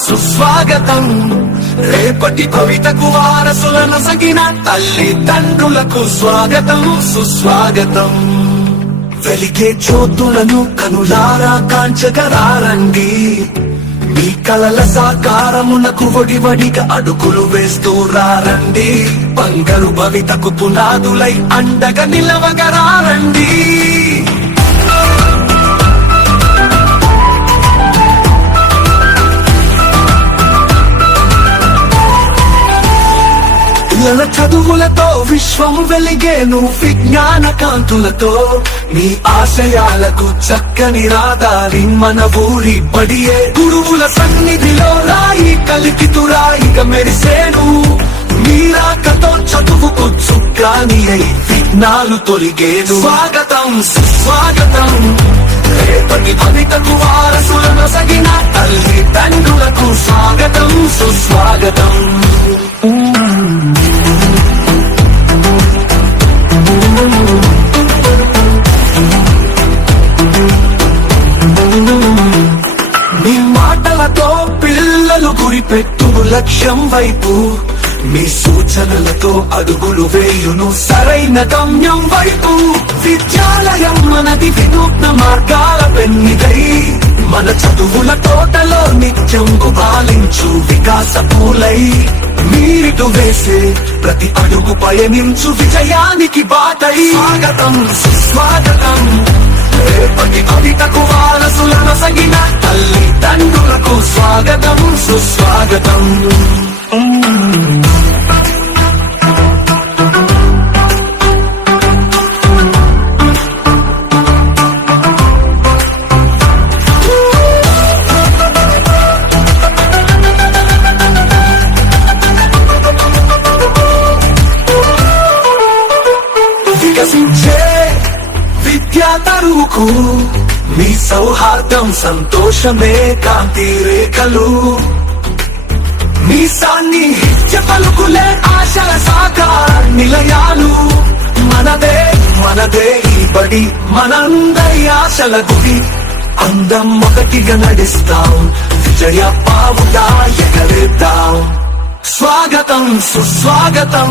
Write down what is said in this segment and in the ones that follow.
సుస్వాగతం రేపటి భవితకు వారసులను సగిన తల్లిదండ్రులకు స్వాగతం సుస్వాగతం వెలిగే జ్యోతులను కనులారా కాంచగరారండి మీ కలల సాకారమునకు వడివడిగా అడుగులు వేస్తూ రారండి బంగారు భవితకు పునాదులై అండగా నిలవగరారండి పిల్లల చదువులతో విశ్వం వెలిగేను విజ్ఞాన కాంతులతో మీ ఆశయాలకు చక్కని రాదారి మన ఊరి బడియే గురువుల సన్నిధిలో రాయి కలికితురాయిగా మెరిసేను మీరాకతో చదువుకు చుక్కాని అయి విఘ్నాలు తొలిగేను స్వాగతం సుస్వాగతం రేపటి భవితకు వారసులను సగిన తల్లిదండ్రులకు స్వాగతం సుస్వాగతం మీ మాటలతో పిల్లలు గురిపెట్టు లక్ష్యం వైపు మీ సూచనలతో అడుగులు వేయును సరైన గమ్యం వైపు విద్యాలయం మనది వినూత్న మార్గాల పెన్నిదై మన చదువుల తోటలో నిత్యం గుబాలించు వికాస పూలై మీరిటు వేసే ప్రతి అడుగు పయనించు విజయానికి బాటై స్వాగతం సుస్వాగతం రేపటి భవితకు వారసులను సగిన తల్లిదండ్రులకు స్వాగతం సుస్వాగతం వికసించే విద్యా తరువుకు మీ సౌహార్దం సంతోషమే కాంతి రేఖలు మీ సాన్నిహిత్య పలుకులే ఆశల సాకార నిలయాలు మనదే మనదే ఈ బడి మనందరి ఆశల గుడి అందం ఒకటిగా నడిస్తాం విజయ పావుగా ఎగరేద్దాం స్వాగతం సుస్వాగతం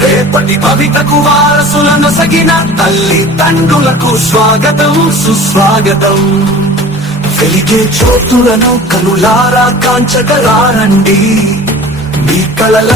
రేపటి భవితకు వారసులను సగిన తల్లిదండ్రులకు స్వాగతం సుస్వాగతం వెలిగే జ్యోతులను కనులారా కాంచగరారండి మీ కలల